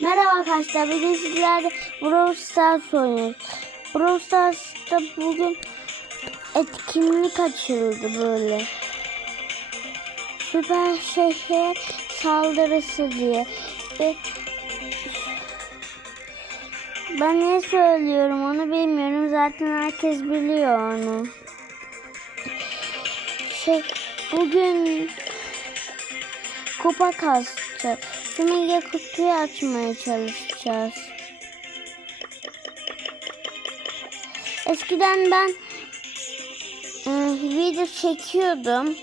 Merhaba arkadaşlar. Bugün sizlerle Brawl Stars oynuyoruz. Brawl Stars'ta bugün etkinlik açıldı böyle. Süper şehir saldırısı diye. Ve ben ne söylüyorum onu bilmiyorum. Zaten herkes biliyor onu. Şey, bugün kupa kasacağız. Şimdi kutuyu açmaya çalışacağız. Eskiden ben e, video çekiyordum.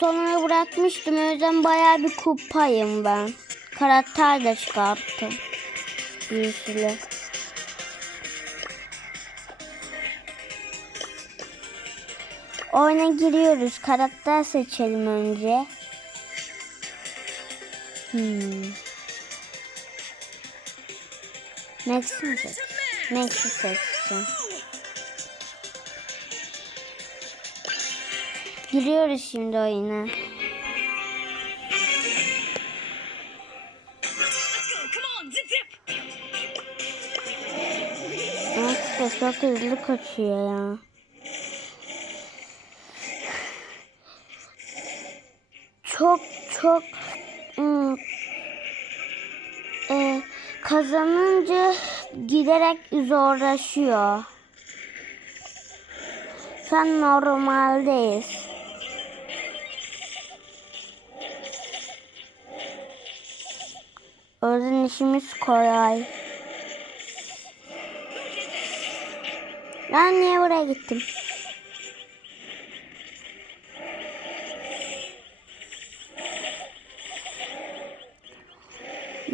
Sonra bırakmıştım. O yüzden bayağı bir kupayım ben. Karakter de çıkarttım. Bir. Oyuna giriyoruz. Karakter seçelim önce. Hmm. Max'i mi seç? Max'i seçtim. Giriyoruz şimdi oyuna. Max çok hızlı kaçıyor ya. Çok çok kazanınca giderek zorlaşıyor. Sen normaldeyiz. Yüzden işimiz kolay. Ben niye buraya gittim?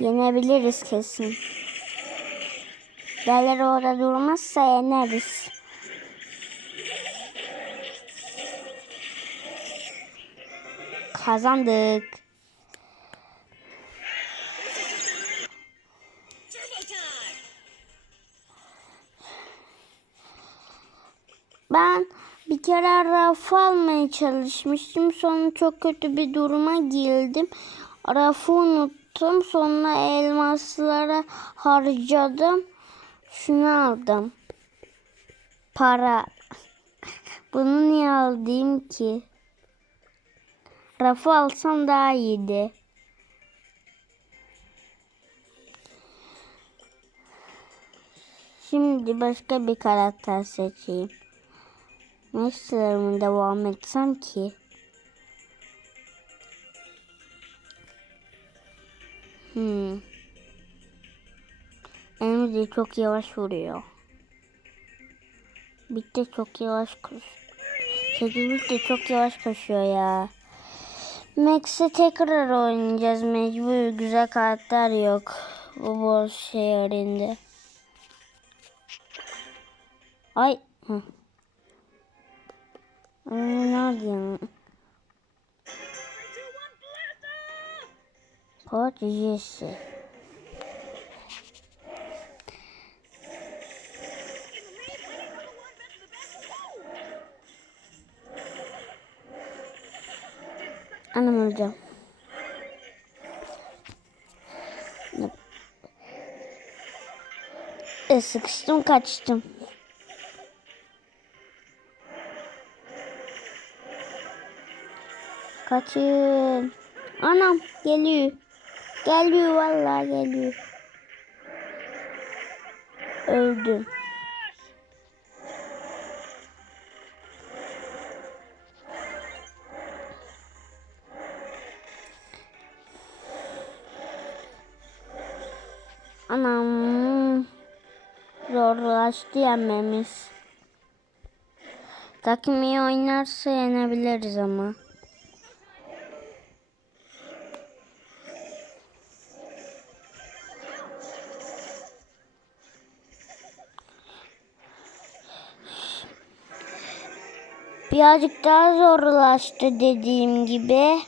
Yenebiliriz kesin. Derler orada durmazsa yeneriz. Kazandık. Ben bir kere raf almaya çalışmıştım. Sonra çok kötü bir duruma girdim. Rafı unuttum. Sonra elmaslara harcadım. Şunu aldım. Para. Bunu niye aldım ki? Rafı alsam daha iyiydi. Şimdi başka bir karakter seçeyim. Ne sıramı devam etsem ki? Hmm. Emre çok yavaş vuruyor. Bitti çok yavaş koş. Sekiz de çok yavaş koşuyor ya. Max'e tekrar oynayacağız mecbur. Güzel karakter yok. Bu boz şehrinde. Ay. Hı. Nerede ya? Koç Jesse. Anam öleceğim. E, sıkıştım kaçtım. Kaçın. Anam geliyor. Geliyor vallahi geliyor. Öldüm. Anam. Zorlaştı yenmemiz. Takım iyi oynarsa yenebiliriz ama. Birazcık daha zorlaştı dediğim gibi.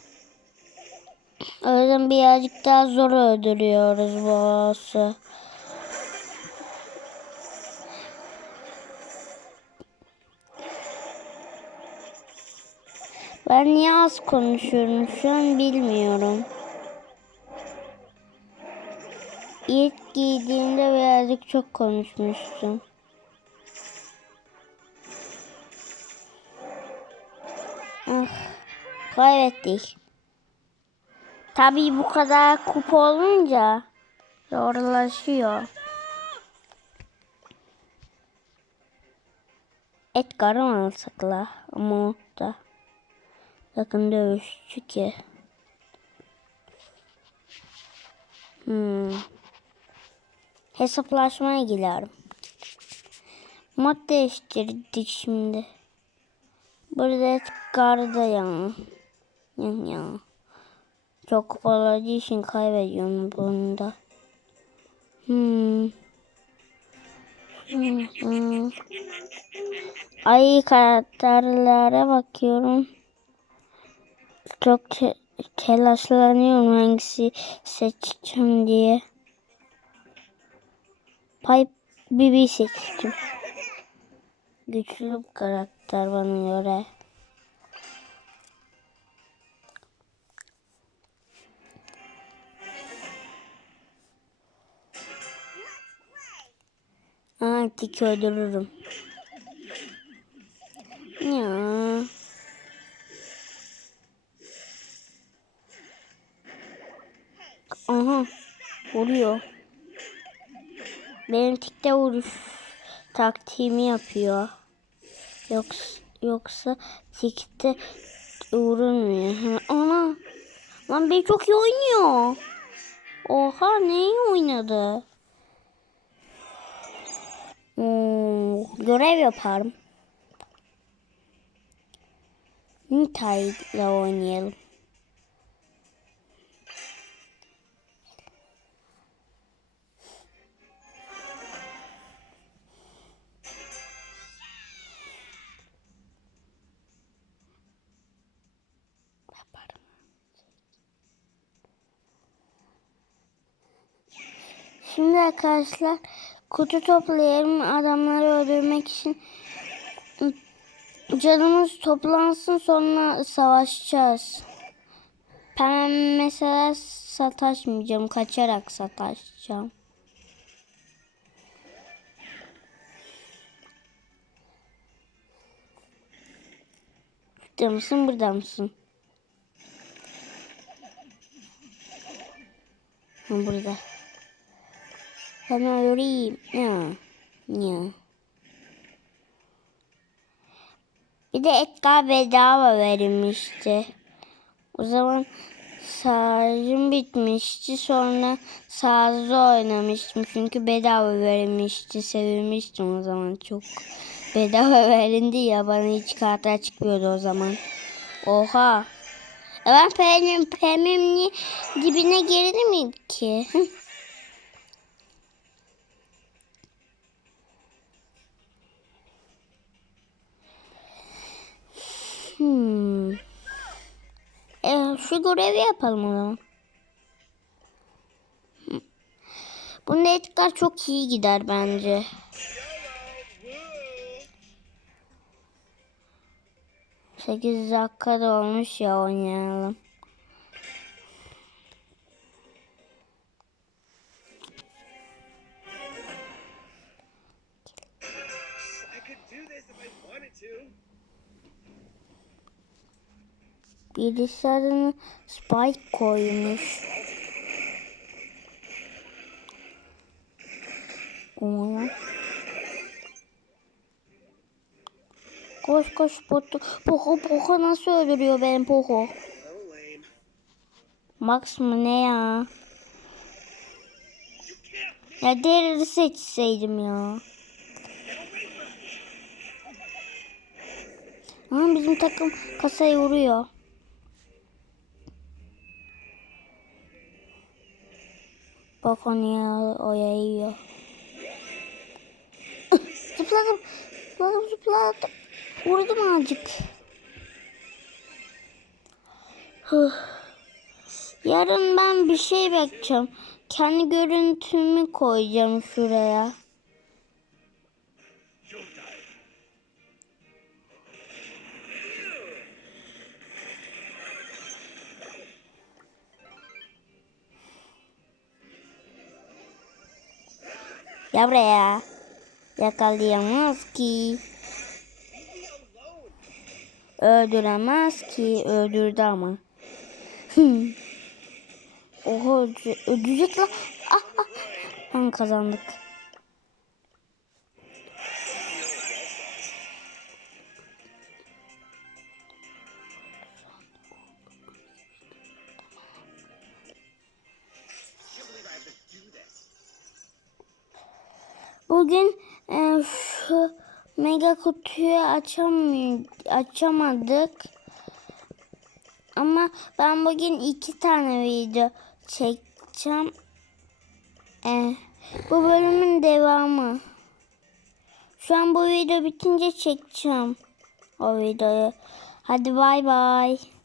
O yüzden birazcık daha zor öldürüyoruz boss'u. Ben niye az konuşuyorum şu an bilmiyorum. İlk giydiğimde birazcık çok konuşmuştum. Kaybettik. Tabii bu kadar kupa olunca zorlaşıyor. Edgar'ı mı alsak la? Ama da yakın dövüşçü ki. Hmm. Hesaplaşmaya giderim. Mod değiştirdik şimdi. Burada Edgar'da ya. Ya. Çok kupalarca için kaybediyorum bunda. Hmm. Hmm, hmm. Ay karakterlere bakıyorum. Çok te- telaşlanıyorum hangisi seçeceğim diye. Pipe Bibi seçtim. Güçlü karakter bana göre. Artık öldürürüm. Ya. Aha. Vuruyor. Benim tikte vuruş taktiğimi yapıyor. Yoksa, yoksa tikte vurulmuyor. Ana. Lan beni çok iyi oynuyor. Oha neyi oynadı? Hmm, görev yaparım. Nita'yla oynayalım. Yaparım. Şimdi arkadaşlar kutu toplayalım adamları öldürmek için canımız toplansın sonra savaşacağız. Ben mesela sataşmayacağım kaçarak sataşacağım. Burada mısın burada mısın? Burada. Ben öldüreyim. Ya. Ya. Bir de Edgar bedava verilmişti. O zaman şarjım bitmişti. Sonra sazda oynamıştım. Çünkü bedava verilmişti. Sevilmiştim o zaman çok. Bedava verildi ya bana hiç kartlar çıkmıyordu o zaman. Oha. E ben premium, premium dibine girdi mi ki? Hmm. E, şu görevi yapalım o. Bunda Edgar çok iyi gider bence. Sekiz dakika da olmuş ya oynayalım. Birisi adını Spike koymuş. Umarım. Koş koş Poco. Poco Poco nasıl öldürüyor benim Poco? Max mı ne ya? Ya diğeri seçseydim ya. Ama bizim takım kasayı vuruyor. Bak onu ya, o yayıyor. zıpladım, zıpladım, zıpladım. Vurdum azıcık. Yarın ben bir şey bakacağım. Kendi görüntümü koyacağım şuraya. Gel buraya. Yakalayamaz ki. Öldüremez ki. Öldürdü ama. Hmm. Oha öldürecek lan. Ah, ah. Lan kazandık. Şu mega kutuyu açamıyor, açamadık. Ama ben bugün iki tane video çekeceğim. E, bu bölümün devamı. Şu an bu video bitince çekeceğim o videoyu. Hadi bay bay.